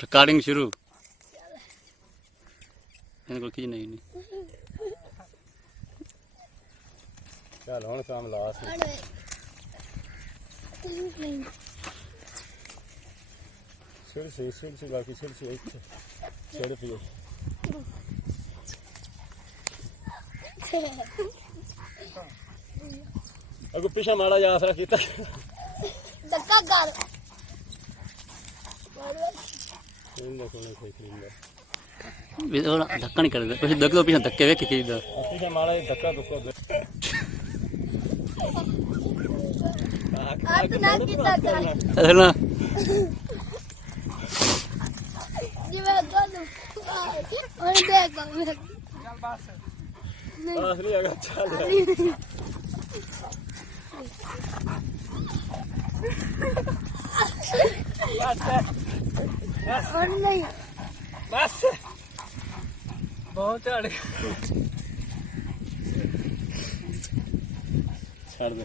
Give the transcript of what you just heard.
Recording ਸ਼ੁਰੂ। ਇਹਦੇ ਕੋਲ ਕੀ ਨਹੀਂ ਚੱਲ ਹੁਣ ਕੰਮ ਲਾ ਸੀ। ਛੇੜ ਬਾਕੀ ਛੇੜ ਇੱਥੇ ਛੇੜ ਪੀਓ। ਅੱਗੋਂ ਪਿੱਛੇ ਮਾੜਾ ਜਿਹਾ ਆਸਰਾ ਕੀਤਾ। ਧੱਕਾ ਕਰ ਇਹਨੇ ਕੋਲ ਕੋਈ ਖਰੀਦਦਾ ਵੀ ਉਹ ਧੱਕਾ ਨਹੀਂ ਕਰਦਾ। ਤੁਸੀਂ ਦੇਖ ਲਓ ਪਿੱਛੇ ਧੱਕੇ ਵੇਖ ਕੇ ਦਾ ਪਿੱਛੇ ਮਾੜਾ ਜਿਹਾ ਧੱਕਾ ਦੁੱਕਾ ਦੇ। ਹੱਥ ਨਾ ਕੀਤਾ ਕਰ ਅਸਲ ਜਿਵੇਂ ਤੁਹਾਨੂੰ ਹੁਣ ਦੇਖ ਚੱਲ ਬਸ ਆਸਰੀ ਹੈਗਾ ਚੱਲ ਹੁਣ ਨਹੀਂ ਬਸ ਬਹੁਤ ਝਾੜ ਛੱਡ ਦੇ।